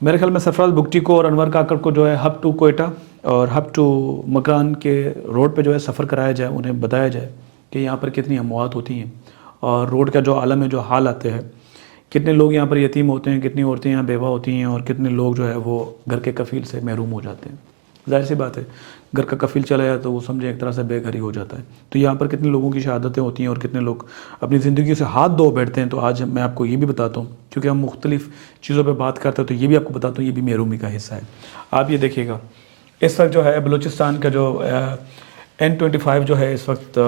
میرے خیال میں سرفراز بگٹی کو اور انور کاکڑ کو جو ہے ہب ٹو کوئٹہ اور ہب ٹو مکران کے روڈ پہ جو ہے سفر کرایا جائے، انہیں بتایا جائے کہ یہاں پر کتنی اموات ہوتی ہیں اور روڈ کا جو عالم ہے، جو حال آتے ہیں، کتنے لوگ یہاں پر یتیم ہوتے ہیں، کتنی عورتیں یہاں بیوہ ہوتی ہیں اور کتنے لوگ جو ہے وہ گھر کے کفیل سے محروم ہو جاتے ہیں۔ ظاہر سی بات ہے، گھر کا کفیل چلا جائے تو وہ سمجھے ایک طرح سے بے گھر ہی ہو جاتا ہے۔ تو یہاں پر کتنے لوگوں کی شہادتیں ہوتی ہیں اور کتنے لوگ اپنی زندگی سے ہاتھ دھو بیٹھتے ہیں۔ تو آج میں آپ کو یہ بھی بتاتا ہوں، کیونکہ ہم مختلف چیزوں پہ بات کرتے ہیں تو یہ بھی آپ کو بتاتا ہوں، یہ بھی محرومی کا حصہ ہے۔ آپ یہ دیکھیے گا، اس وقت جو ہے بلوچستان کا جو N25 جو ہے اس وقت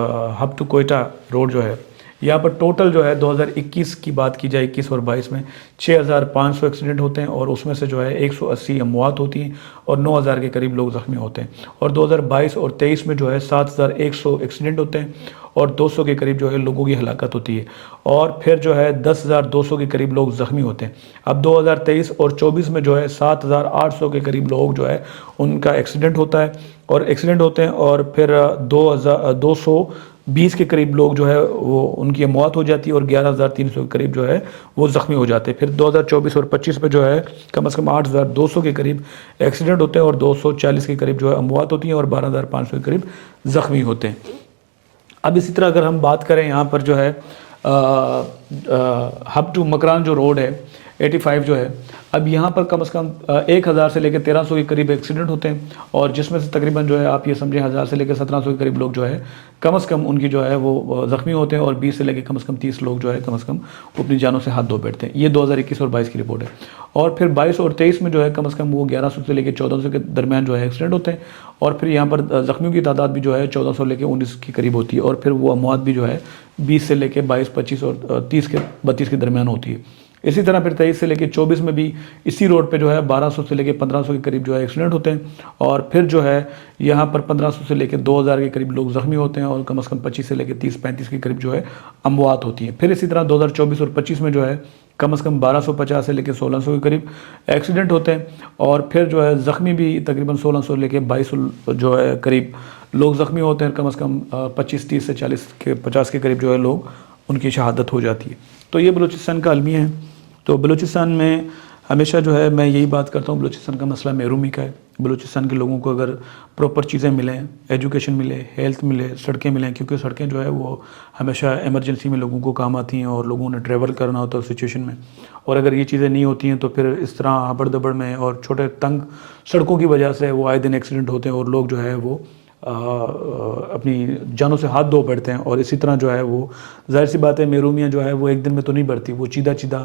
ہب ٹو کوئٹہ روڈ جو ہے، یہاں پر ٹوٹل جو ہے 2021 کی بات کی جائے، 21 اور 22 میں 6500 ایکسیڈنٹ ہوتے ہیں اور اس میں سے جو ہے 180 اموات ہوتی ہیں اور 9000 کے قریب لوگ زخمی ہوتے ہیں۔ اور 2022 اور 23 میں جو ہے 7100 ایکسیڈنٹ ہوتے ہیں اور 200 کے قریب جو ہے لوگوں کی ہلاکت ہوتی ہے، اور پھر جو ہے 10200 کے قریب لوگ زخمی ہوتے ہیں۔ اب 2023 اور 24 میں جو ہے 7800 کے قریب لوگ جو ہے ان کا ایکسیڈنٹ ہوتا ہے اور پھر 220 کے قریب لوگ جو ہے وہ ان کی موت ہو جاتی ہے اور 11300 کے قریب جو ہے وہ زخمی ہو جاتے ہیں۔ پھر 2024 اور 25 میں جو ہے کم از کم 8200 کے قریب ایکسیڈنٹ ہوتے ہیں اور 240 کے قریب جو ہے اموات ہوتی ہیں اور 12500 کے قریب زخمی ہوتے ہیں۔ اب اسی طرح اگر ہم بات کریں یہاں پر جو ہے ہب ٹو مکران جو روڈ ہے 85 جو ہے، اب یہاں پر کم از کم 1000 سے لے کے 1300 کے قریب ایکسیڈنٹ ہوتے ہیں اور جس میں سے تقریباً جو ہے آپ یہ سمجھیں 1000 سے لے کے 1700 کے قریب لوگ جو ہے کم از کم ان کی جو ہے وہ زخمی ہوتے ہیں اور 20 سے لے کے کم از کم 30 لوگ جو ہے کم از کم وہ اپنی جانوں سے ہاتھ دھو بیٹھتے ہیں۔ یہ 2021 اور 22 کی رپورٹ ہے۔ اور پھر 22 اور 23 میں جو ہے کم از کم وہ 1100 سے لے کے 1400 کے درمیان جو ہے ایکسیڈنٹ ہوتے ہیں اور پھر یہاں پر زخمیوں کی تعداد بھی جو ہے 1400 لے کے 19 کے قریب ہوتی ہے اور پھر وہ اموات بھی جو ہے 20 سے لے کے 22 25 اور 32 کے درمیان ہوتی ہے۔ اسی طرح پھر 23 سے لے کے 24 میں بھی اسی روڈ پہ جو ہے 1200 سے لے کے 1500 کے قریب جو ہے ایکسیڈنٹ ہوتے ہیں اور پھر جو ہے یہاں پر 1500 سے لے کے 2000 کے قریب لوگ زخمی ہوتے ہیں اور کم از کم 25 سے لے کے 30 35 کے قریب جو ہے اموات ہوتی ہیں۔ پھر اسی طرح 2024 اور 25 میں جو ہے کم از کم 1250 سے لے کے 1600 کے قریب ایکسیڈنٹ ہوتے ہیں اور پھر جو ہے زخمی بھی تقریباً 1600 لے کے 2200 جو ہے قریب لوگ زخمی ہوتے ہیں، کم از کم 25 30 سے 40 کے 50 کے قریب جو ہے لوگ ان کی شہادت ہو جاتی ہے۔ تو یہ بلوچستان کا المیہ ہے۔ تو بلوچستان میں ہمیشہ جو ہے میں یہی بات کرتا ہوں، بلوچستان کا مسئلہ محرومی کا ہے۔ بلوچستان کے لوگوں کو اگر پراپر چیزیں ملیں، ایجوکیشن ملے، ہیلتھ ملے، سڑکیں ملیں، کیونکہ سڑکیں جو ہے وہ ہمیشہ ایمرجنسی میں لوگوں کو کام آتی ہیں اور لوگوں نے ٹریول کرنا ہوتا ہے سچویشن میں، اور اگر یہ چیزیں نہیں ہوتی ہیں تو پھر اس طرح ہبڑ دبڑ میں اور چھوٹے تنگ سڑکوں کی وجہ سے وہ آئے دن ایکسیڈنٹ ہوتے ہیں اور لوگ جو ہے وہ اپنی جانوں سے ہاتھ دھو بیٹھتے ہیں۔ اور اسی طرح جو ہے وہ ظاہر سی بات ہے، محرومیاں جو ہے وہ ایک دن میں تو نہیں بڑھتی، وہ چیدہ چیدہ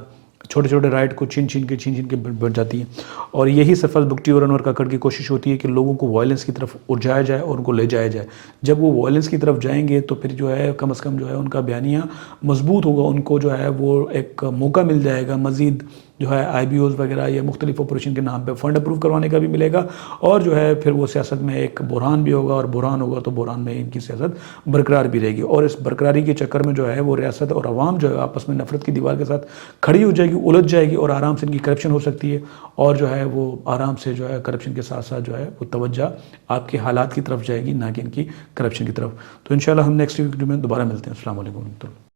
چھوٹے چھوٹے رائٹ کو چھین چھین کے بڑھ جاتی ہیں۔ اور یہی سرفراز بگٹی اور انور کاکڑ کی کوشش ہوتی ہے کہ لوگوں کو وائلنس کی طرف اٹھایا جائے اور ان کو لے جایا جائے۔ جب وہ وائلنس کی طرف جائیں گے تو پھر جو ہے کم از کم جو ہے ان کا بیانیہ مضبوط ہوگا، ان کو جو ہے وہ ایک موقع مل جائے گا، مزید جو ہے IBOs وغیرہ یا مختلف آپریشن کے نام پہ فنڈ اپروو کروانے کا بھی ملے گا، اور جو ہے پھر وہ سیاست میں ایک بحران بھی ہوگا، اور بحران ہوگا تو بحران میں ان کی سیاست برقرار بھی رہے گی، اور اس برقراری کے چکر میں جو ہے وہ ریاست اور عوام جو ہے آپس میں نفرت کی دیوار کے ساتھ کھڑی ہو جائے گی، الجھ جائے گی، اور آرام سے ان کی کرپشن ہو سکتی ہے، اور جو ہے وہ آرام سے جو ہے کرپشن کے ساتھ ساتھ جو ہے وہ توجہ آپ کے حالات کی طرف جائے گی، نہ کہ ان کی کرپشن کی طرف۔ تو انشاءاللہ ہم نیکسٹ ویک میں دوبارہ ملتے ہیں۔ السلام علیکم ورحمۃ اللہ۔